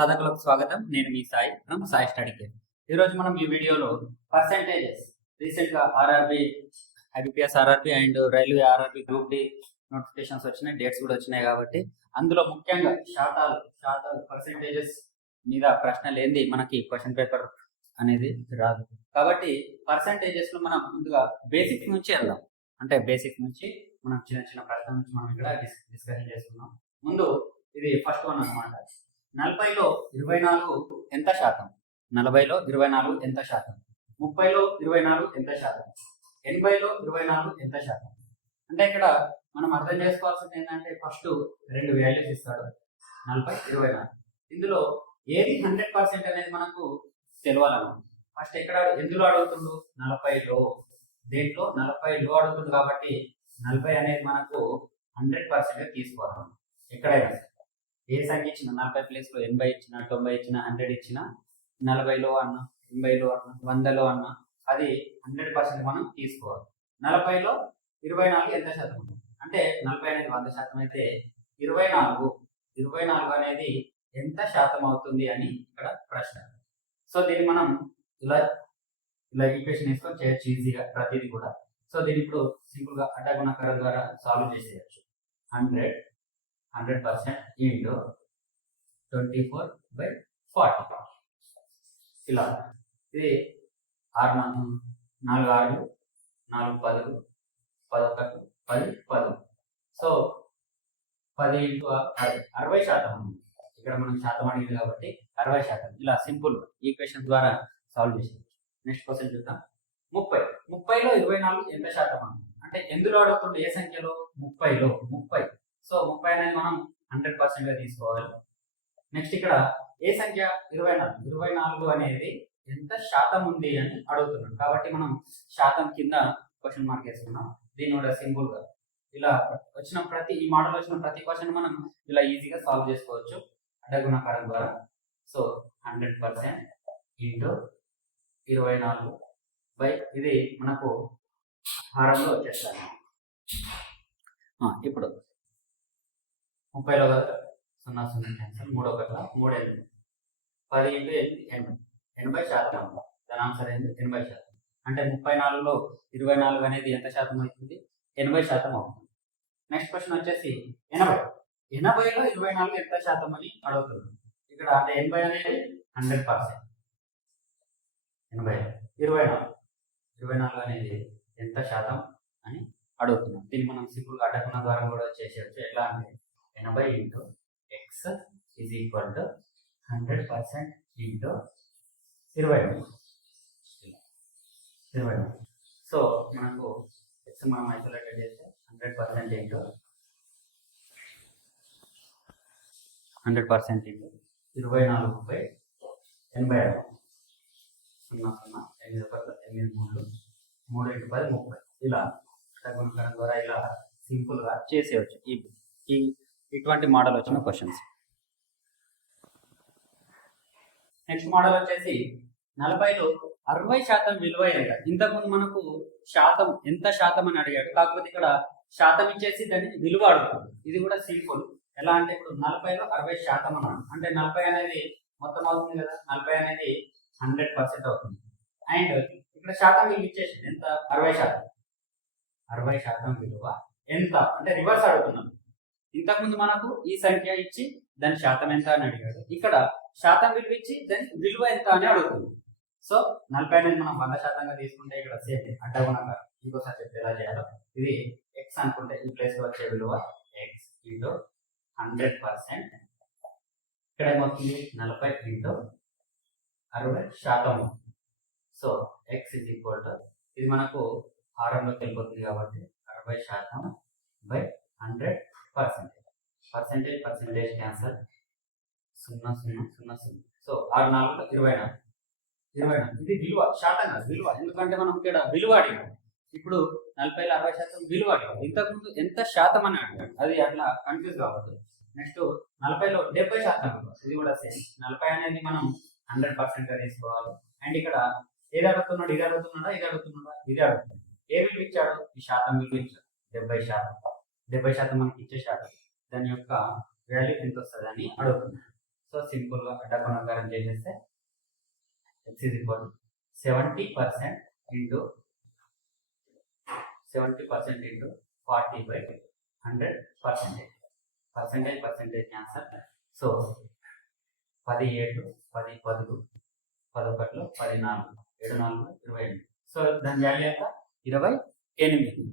సాధకులకు స్వాగతం. నేను మీ Sai from Sai study care. ఈరోజు మనం ఈ వీడియోలో పర్సెంటేజెస్ రీసెంట్గా RRB, IBPS RRB and railway RRB group D notifications వచ్చినాయి, డేట్స్ కూడా వచ్చినాయి. కాబట్టి అందులో ముఖ్యంగా శాతాలు పర్సెంటేజెస్ మీద ప్రశ్నలు ఏంది మనకి క్వశ్చన్ పేపర్ అనేది రాదు. కాబట్టి పర్సెంటేజెస్ లో మనం ముందుగా బేసిక్స్ నుంచి వెళ్దాం. అంటే బేసిక్ నుంచి మనం చిన్న చిన్న ప్రశ్నల నుంచి మనం ఇక్కడ డిస్కషన్ చేస్తున్నాం. ముందు ఇది ఫస్ట్ వన్ అన్నమాట. 40లో 24 ఎంత శాతం? 40లో 24 ఎంత శాతం? 30లో 24 ఎంత శాతం? 80లో 24 ఎంత శాతం? అంటే ఇక్కడ మనం అర్థం చేసుకోవాల్సింది ఏంటంటే ఫస్ట్ రెండు వాల్యూస్ ఇస్తాడు, 40, 24. ఇందులో ఏది 100% అనేది మనకు తెలియాలన్నమాట. ఫస్ట్ ఇక్కడ ఎందులో అడుగుతుండు? 40లో. దేంట్లో? 40లో అడుగుతుంది. కాబట్టి 40 అనేది మనకు 100% తీసుకోవాలి. ఎక్కడైనా ఏ సంఖ్య ఇచ్చిన 40 ప్లేస్లో 80 ఇచ్చిన, 90 ఇచ్చిన, 100 ఇచ్చిన, 40లో అన్న, 80లో అన్న, 100లో అన్న, అది 100% మనం తీసుకోవాలి. 40లో 24 ఎంత శాతం ఉంటుంది? అంటే 40 అనేది 100% అయితే 24 అనేది ఎంత శాతం అవుతుంది అని ఇక్కడ ప్రశ్న. సో దీన్ని మనం ఇలా ఈక్వేషన్ వేసుకొని చేయొచ్చు ఈజీగా ప్రతిదీ కూడా. సో దీన్ని ఇప్పుడు సింపుల్ గా అడ్డగుణకారం ద్వారా సాల్వ్ చేసేయచ్చు. 100% ఇంటూ 24/40 ఇలా. ఇది 6 4 6 4 10 11 10 10. సో 10 ఇంటూ 60% ఇక్కడ మనం శాతం అడిగింది కాబట్టి 60%. ఇలా సింపుల్ ఈక్వేషన్ ద్వారా సాల్వ్ చేసేయచ్చు. నెక్స్ట్ క్వశ్చన్ చూద్దాం. 30లో 24 ఎంత శాతం అంటే ఎందులో అడుగుతుండే? ఏ సంఖ్యలో? 30లో. 30. సో 30 అనేది మనం 100% గా తీసుకోవాలి. నెక్స్ట్ ఇక్కడ ఏ సంఖ్య? 24 అనేది ఎంత శాతం ఉంది అని అడుగుతున్నాం. కాబట్టి మనం శాతం కింద క్వశ్చన్ మార్క్ వేసుకున్నాం. దీన్ని కూడా సింపుల్ గా ఇలా వచ్చిన ఈ మోడల్ వచ్చిన ప్రతి క్వశ్చన్ మనం ఇలా ఈజీగా సాల్వ్ చేసుకోవచ్చు అడ్డగుణకారం ద్వారా. సో 100% ఇంటూ 24 బై ఇది మనకు హారంలో వచ్చేస్తాను. ఇప్పుడు 30లో కదా 0 0 క్యాన్సల్, 3 1 3 8 10 ఇంటూ 8 80%. దాని ఆన్సర్ ఏంటి? 80%. అంటే 34లో 24 అనేది ఎంత శాతం అవుతుంది? 80% అవుతుంది. నెక్స్ట్ క్వశ్చన్ వచ్చేసి 80లో 24 ఎంత శాతం అని అడుగుతుంది. ఇక్కడ అంటే 80 అనేది 100%. 24 అనేది ఎంత శాతం అని అడుగుతున్నాం. దీన్ని మనం సింపుల్ గా అడ్డకున్న ద్వారా కూడా చేసేయచ్చు. ఎట్లా అంటే 80 into x is equal to 100% into 24. So మనకు x మనం ఐసోలేటెడ్ చేస్తే 100% ఇంటూ 24/80. 0 0 8 1 8 3 3 ఇంటూ 10 30. ఇలా గుణకారం ద్వారా ఇలా సింపుల్ గా చేసేయచ్చు ఇటువంటి మోడల్ వచ్చిన క్వశ్చన్స్. నెక్స్ట్ మోడల్ వచ్చేసి 40లో 60% విలువ ఎంత? ఇంతకుముందు మనకు శాతం ఎంత శాతం అని అడిగాడు, కాకపోతే ఇక్కడ శాతం ఇచ్చేసి దాన్ని విలువ అడుగుతుంది. ఇది కూడా సింపుల్. ఎలా అంటే ఇప్పుడు 40లో 60% అన్నాడు అంటే 40 అనేది మొత్తం అవుతుంది కదా. 40 అనేది 100% అవుతుంది. అండ్ ఇక్కడ శాతం విలువ ఇచ్చేసి ఎంత? 60%. 60% విలువ ఎంత అంటే రివర్స్ అడుగుతున్నాం. ఇంతకుముందు మనకు ఈ సంఖ్య ఇచ్చి దాని శాతం ఎంత అని అడిగాడు. ఇక్కడ శాతం విలువ ఇచ్చి దాని విలువ ఎంత అని అడుగుతుంది. సో 40 అనేది మనం 100%గా తీసుకుంటే ఇక్కడ సేమ్ అడ్డగుణకారం. ఇంకోసారి చెప్తే ఎలా చేయాలో. ఇది x అనుకుంటే ఈ ప్లేస్ లో వచ్చే విలువ x ఇంటూ 100%. ఇక్కడ ఏమవుతుంది? 40 into 60%. So x is equal to ఇది మనకు హారంలోకి వెళ్ళిపోతుంది కాబట్టి 60% బై 100%. Percentage cancel. 0 0 0 0. సో 6 4 24. ఇది విలువ, శాతం కాదు విలువ. ఎందుకంటే మనం ఇక్కడ విలువ అడిగాం. ఇప్పుడు 40లో 60% విలువ అడిగాం. ఇంతకుముందు ఎంత శాతం అని అడిగాడు. అది అట్లా కన్ఫ్యూజ్ కావద్దు. నెక్స్ట్ 40లో 70% విలువ. ఇది కూడా సేమ్. 40 అనేది మనం 100% గా తీసుకోవాలి. అండ్ ఇక్కడ ఏది అడుగుతున్నాడు? ఇది అడుగుతున్నాడా? ఇది అడుగుతున్నాడా? ఇది అడుగుతున్నాడు. ఏ విలువ ఇచ్చాడు? ఈ శాతం విలువ ఇచ్చాడు. 70% మనకి ఇచ్చే శాతం. దాని యొక్క వాల్యూ ఎంత వస్తుంది అని అడుగుతున్నాడు. సో సింపుల్ గా అడ్డ గుణకారం చేసేస్తే x is equal to 70% into 40 by 100%. Percentage answer. So 17 10 10 11 14 7 4 28. So దాని వాల్యూ ఎంత 28.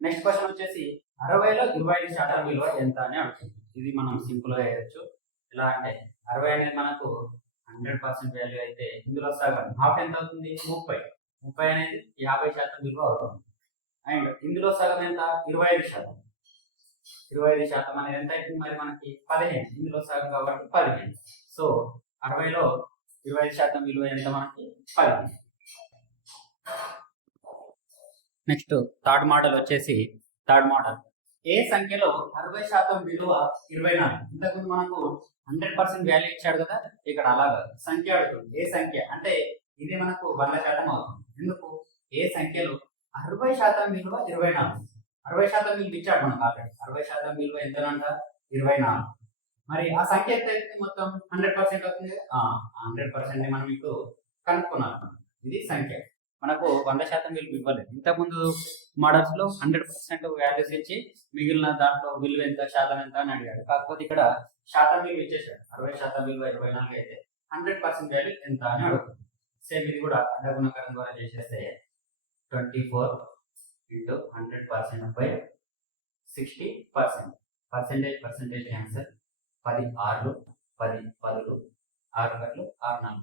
నెక్స్ట్ క్వశ్చన్ వచ్చేసి 60లో 25% విలువ ఎంత అని అడుగుతుంది. ఇది మనం సింపుల్ గా వేయచ్చు. ఎలా అంటే 60 అనేది మనకు 100% వాల్యూ అయితే ఇందులో సగం హాఫ్ ఎంత అవుతుంది 30 అనేది 50% విలువ అవుతుంది. అండ్ ఇందులో సగం ఎంత 25%. 25% అనేది ఎంత అవుతుంది మరి మనకి 15. ఇందులో సగం కాబట్టి 15. సో 60లో 25% విలువ ఎంత మనకి 15. నెక్స్ట్ థర్డ్ మోడల్ వచ్చేసి ఏ సంఖ్యలో 60% విలువ 24. ఇంతకుముందు మనకు 100% వాల్యూ ఇచ్చాడు కదా, ఇక్కడ అలాగా సంఖ్య అడుగుతుంది. ఏ సంఖ్య అంటే ఇది మనకు 100% అవుతుంది. ఎందుకు ఏ సంఖ్యలో 60% విలువ 24. 60% విలువ ఇచ్చాడు మనకు ఆల్రెడీ. 60% విలువ ఎంతనంట 24. మరి ఆ సంఖ్య ఎంత అయితే మొత్తం 100% అవుతుంది. 100% మనం ఇప్పుడు కనుక్కున్నాం. ఇది సంఖ్య మనకు 100% విలువ ఇవ్వలేదు. ఇంతకుముందు మోడల్స్ లో 100% వాల్యూస్ ఇచ్చి మిగిలిన దాంట్లో విలువ ఎంత శాతం ఎంత అని అడిగాడు. కాకపోతే ఇక్కడ శాతం విలువ ఇచ్చేసాడు. 60% విలువ 24 అయితే 100% వాల్యూ ఎంత అని అడుగుతుంది. సేమ్ ఇది కూడా అడ్డ గుణకారం ద్వారా చేసేస్తే 24 into 100% by 60%. పర్సెంటేజ్ ఆన్సర్ 10 6 10 10 6 6 4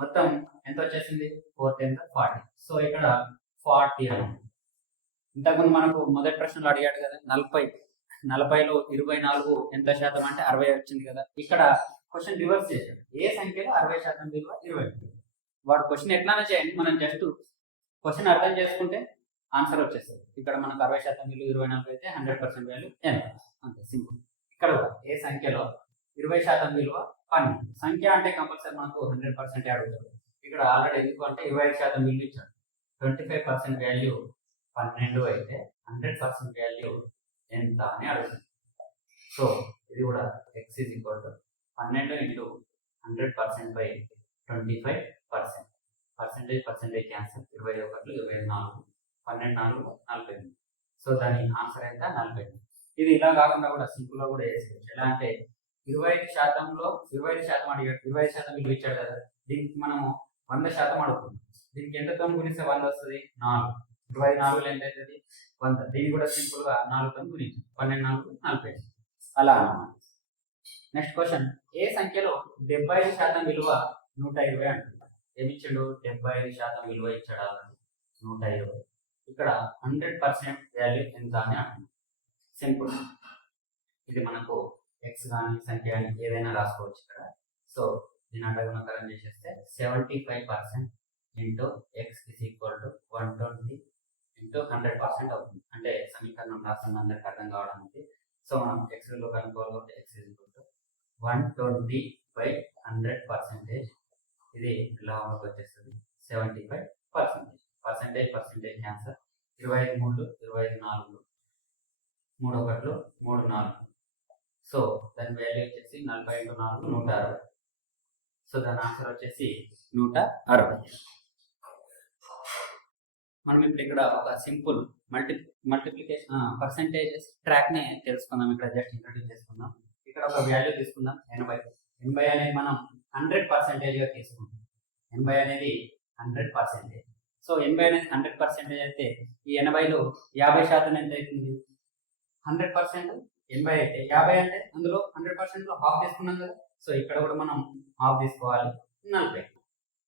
మొత్తం ఎంత వచ్చేసింది 4 10 40. సో ఇక్కడ 40 అని. ఇంతకుముందు మనకు మొదటి ప్రశ్నలో అడిగాడు కదా 40లో 24 ఎంత శాతం అంటే 60 వచ్చింది కదా. ఇక్కడ క్వశ్చన్ రివర్స్ చేశాడు. ఏ సంఖ్యలో 60% విలువ 20. వాడు క్వశ్చన్ ఎట్లానే చేయండి, మనం జస్ట్ క్వశ్చన్ అర్థం చేసుకుంటే ఆన్సర్ వచ్చేస్తుంది. ఇక్కడ మనకు 60% విలువ 24 అయితే 100% వాల్యూ ఎంత, అంతే సింపుల్. ఇక్కడ కూడా ఏ సంఖ్యలో 20% విలువ 12. సంఖ్య అంటే కంపల్సరీ మనకు 100% అడుగుతాడు. ఇక్కడ ఆల్రెడీ ఎందుకు అంటే 25% విలువ ఇచ్చాడు. 25% వాల్యూ 12 అయితే 100% వాల్యూ ఎంత అని అడుగుతుంది. సో ఇది కూడా x is equal to 12 into 100% by 25%. Percentage answer 21 24 12 4 48. So దాని ఆన్సర్ ఎంత 48. ఇది ఇలా కాకుండా కూడా సింపుల్ గా కూడా వేసుకోవచ్చు. ఎలా అంటే 25%లో 25% అడిగాడు. 25% విలువ ఇచ్చాడు కదా, దీనికి మనము 100% అడుగుతున్నాం. దీనికి ఎంతతో గుణిస్తే 100 వస్తుంది 4. 24 ఎంత అవుతుంది 100. దీన్ని కూడా సింపుల్ గా 4తో గుణించాం. 12 4 45 అలా అన్నమాట. నెక్స్ట్ క్వశ్చన్ ఏ సంఖ్యలో 75% విలువ 120 అంటున్నాడు. ఏమి ఇచ్చాడు 75% విలువ ఇచ్చాడు ఆల్రెడీ 120. ఇక్కడ 100% వాల్యూ ఎంత అని అంటున్నాడు. సింపుల్. ఇది మనకు ఎక్స్ కానీ సంఖ్య కానీ ఏదైనా రాసుకోవచ్చు ఇక్కడ. సో దీని అడ్డగుణకారం చేసేస్తే 75% into X is equal to 120 into 100% అవుతుంది. అంటే సమీకరణం రాస్తున్న అందరికి అర్థం కావడానికి. సో మనం ఎక్స్ విలువ కనుక్కోవాలి. X is equal to 120 by 100%. ఇది లాభంలోకి వచ్చేస్తుంది 75%. Percentage answer 25 3 25 4 3 1 3 4. సో దాని వాల్యూ వచ్చేసి 40 into 4 160. సో దాని ఆన్సర్ వచ్చేసి 160. మనం ఇప్పుడు ఇక్కడ ఒక సింపుల్ మల్టిప్లికేషన్ పర్సెంటేజెస్ ట్రాక్ ని తెలుసుకుందాం. ఇక్కడ జస్ట్ ఇంట్రడ్యూస్ చేసుకుందాం. ఇక్కడ ఒక వాల్యూ తీసుకుందాం 80 అనేది మనం 100% గా తీసుకుంటాం. 80 అనేది 100%. సో 80 అనేది 100% అయితే ఈ 80లో 50% ఎంత అవుతుంది 100%. 80 అయితే 50 అంటే అందులో 100% లో హాఫ్ తీసుకున్నాం కదా. సో ఇక్కడ కూడా మనం హాఫ్ తీసుకోవాలి 40.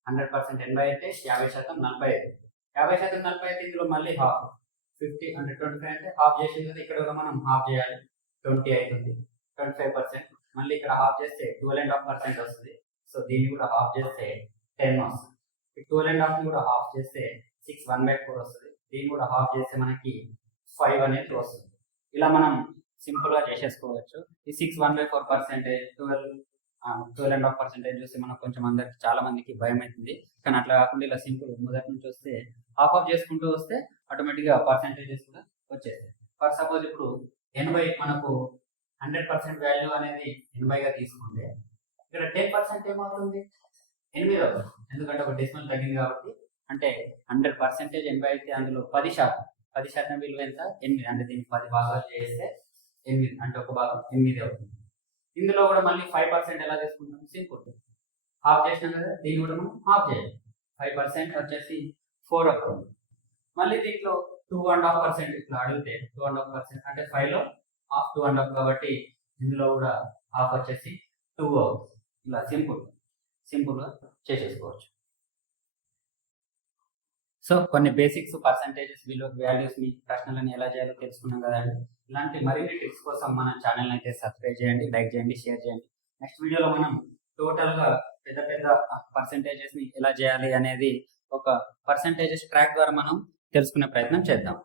100% 80 అయితే 50% 40 అవుతుంది. 50% 40 అయితే ఇందులో మళ్ళీ హాఫ్ 50 125 అంటే హాఫ్ చేసింది కదా. ఇక్కడ కూడా మనం హాఫ్ చేయాలి 20 అవుతుంది. 25% మళ్ళీ ఇక్కడ హాఫ్ చేస్తే 12.5% వస్తుంది. సో దీన్ని కూడా హాఫ్ చేస్తే 10 వస్తుంది. 12.5 కూడా హాఫ్ చేస్తే 6 1/4 వస్తుంది. దీన్ని కూడా హాఫ్ చేస్తే మనకి 5 అనేది వస్తుంది. ఇలా మనం సింపుల్ గా చేసేసుకోవచ్చు. ఈ 6 1/4% 12.5% చూస్తే మనకు కొంచెం అందరికి చాలా మందికి భయం అవుతుంది. కానీ అట్లా కాకుండా ఇలా సింపుల్ మొదటి నుంచి వస్తే హాఫ్ ఆఫ్ చేసుకుంటూ వస్తే ఆటోమేటిక్ గా పర్సెంటేజెస్ కూడా వచ్చేస్తాయి. ఫర్ సపోజ్ ఇప్పుడు 80 మనకు 100% వాల్యూ అనేది 80గా తీసుకుంటే ఇక్కడ 10% ఏమవుతుంది 8 అవుతుంది, ఎందుకంటే ఒక డెసిమల్ తగ్గింది కాబట్టి. అంటే 100% 80 అయితే అందులో 10% విలువ ఎంత 8, అంటే దీన్ని 10 భాగాలు చేస్తే 8, అంటే ఒక భాగం 8 అవుతుంది. ఇందులో కూడా మళ్ళీ 5% ఎలా తీసుకుంటాం, సింపుల్, హాఫ్ చేసినాం కదా, దీన్ని కూడా మనం హాఫ్ చేయాలి. 5% వచ్చేసి 4 అవుతుంది. మళ్ళీ దీంట్లో 2.5% ఇట్లా అడిగితే 2.5% అంటే 5లో హాఫ్ 2.5 కాబట్టి ఇందులో కూడా హాఫ్ వచ్చేసి 2 అవుతుంది. ఇలా సింపుల్గా చేసేసుకోవచ్చు. సో కొన్ని బేసిక్స్, పర్సంటేజెస్, వాల్యూస్ ని, ప్రశ్నలను ఎలా చేయాలో తెలుసుకున్నాం కదండి. ఇలాంటి మరిన్ని టిప్స్ కోసం మన ఛానల్ అయితే సబ్స్క్రైబ్ చేయండి, లైక్ చేయండి, షేర్ చేయండి. నెక్స్ట్ వీడియోలో మనం టోటల్ గా పెద్ద పర్సంటేజెస్ ని ఎలా చేయాలి అనేది ఒక పర్సంటేజెస్ ట్రాక్ ద్వారా మనం తెలుసుకునే ప్రయత్నం చేద్దాం.